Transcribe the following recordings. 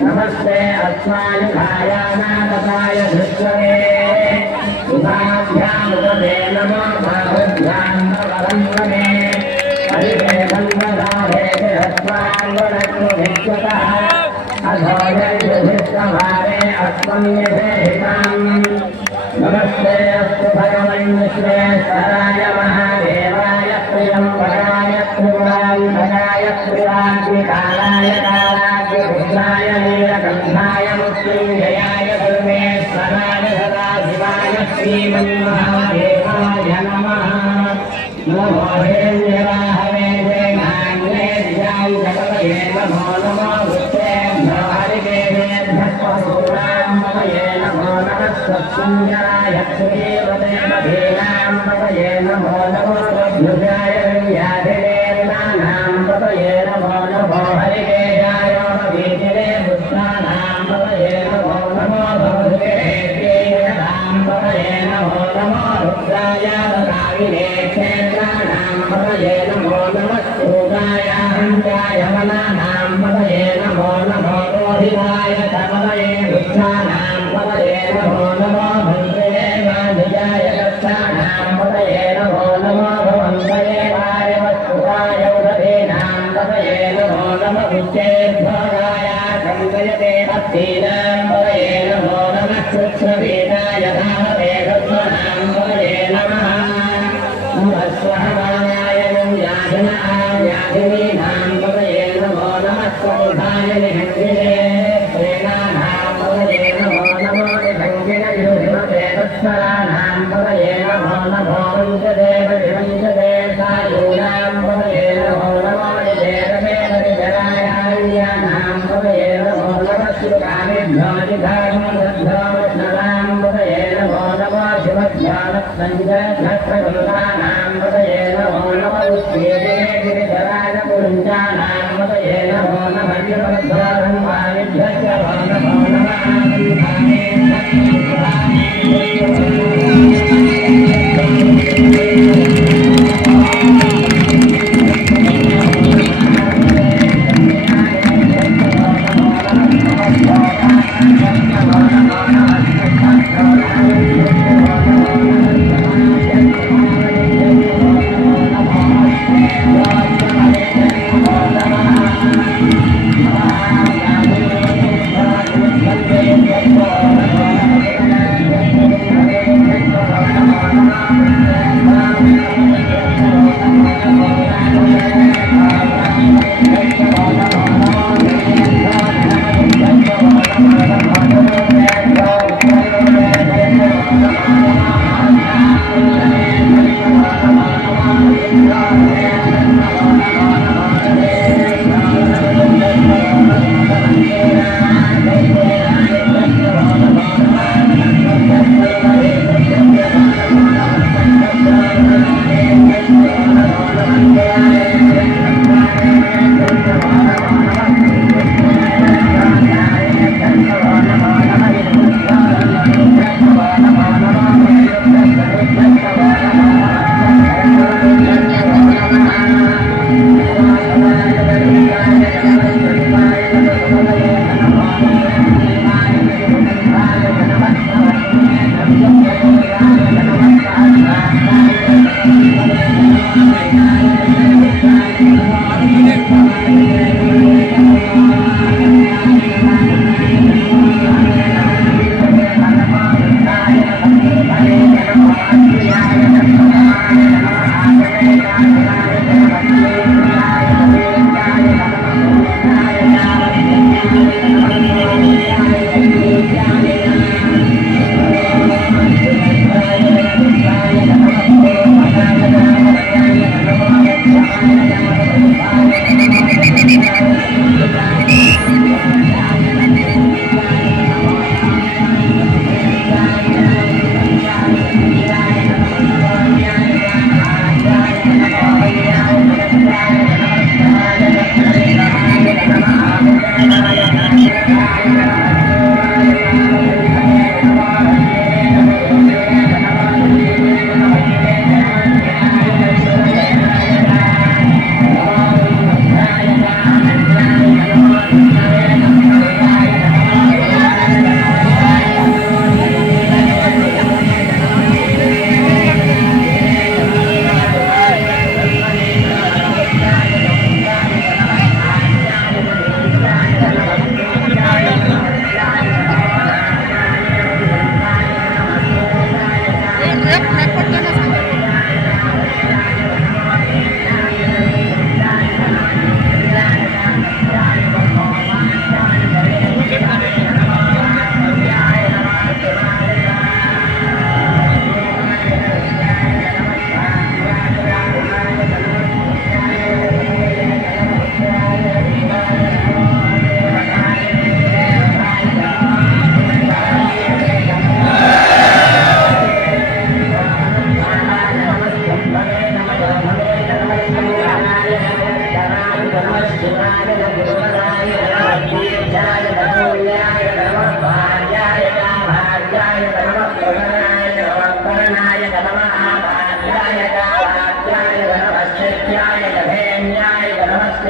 नमस्ते अस्माय भायानाथाय धृष्वे उभाभ्यामुदे नमो बाहुभ्यां नवरङ्गमे हरिते बन्धनाभे हस्वाङ्गणक्नु विश्वतः अधोजयुधिष्ठभारे अस्मन्यभेहिताम् नमस्ते अस्तु भगवन् विश्वेश्वराय महादेवाय प्रियम्बराय त्रिपुरान्तकाय त्रिराज्ञकालाय कालाग्निरुद्राय नीलकण्ठाय मृत्युञ्जयाय सर्वेश्वराय सदाशिवाय श्रीमन्महादेवाय नमः नमो हेन्द्रवाहवे देवान्वेद्याय जगतये नमो नमो वृत्तेभ्यो हरिकेभ्यः स्वसूराम्बये नमो नमः सत्सञ्जराय श्रीदेवदेवधीनां पतये नमो नमो रघुजाय व्याधिरेणानां पतये नमो नमो हरिकेशाय वीतिरे पुत्राणां पतये नमो नमो भवद्वेद्येनां पतये नमो नमो रुद्राय रविणे क्षेत्राणां पतये नमो नमः सूराय हन्ताय वनानां पतये नमो नमो रोहिताय कमलये वृक्षाणां पतये नमो नमो भद्रेवाधिजाय कक्षाणां पतये नमो नमो भवन्तये वायवस्तुताय उदधीनां पतये नमो नमः विच्चेद्भोगाय कङ्कयते हस्तीनां पतये नमो नमः कृच्छ्रवीणाय धावते गत्वनां पतये नमः स्वहमानाय याजनाय याजिनीनां पतये नमो नमः स्वधाय निहन्दिने प्रेणानां पतये नमो नमो निभङ्गिने युधिमते तत्सराणां पतये नमो नमो वञ्चदेव विवञ्चदे सायूनां पतये नमो नमो निदेवदेवनिधरायान्यानां पतये नमो नमः शिवकामिभ्यो निधर्मदभ्यो विष्णवां पतये नमो नमो शिवध्यानसञ्जयध्वस्त्रगुरुतानां पतये नमो नमः विश्वेदेगिरिधराय पुरुञ्चानां पतये नमो नमः शिवध्यानवाणिभ्यश्च नमो नमः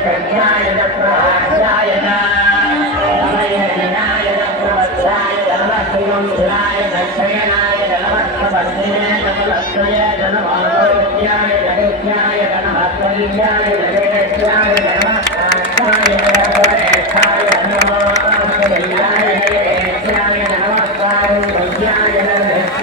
षड्याय चक्रवाचाय नमयज्ञाय चक्रवत्साय नमः श्रीमन्दिराय दक्षिणाय नमः प्रवर्तिने नमस्तये नमः गौर्याय जगत्याय नमः कल्याय जगदेश्याय नमः काक्षाय नमः नमः कल्याय जगदेश्याय नमः कारुण्याय नमः नमः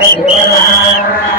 सुख्याय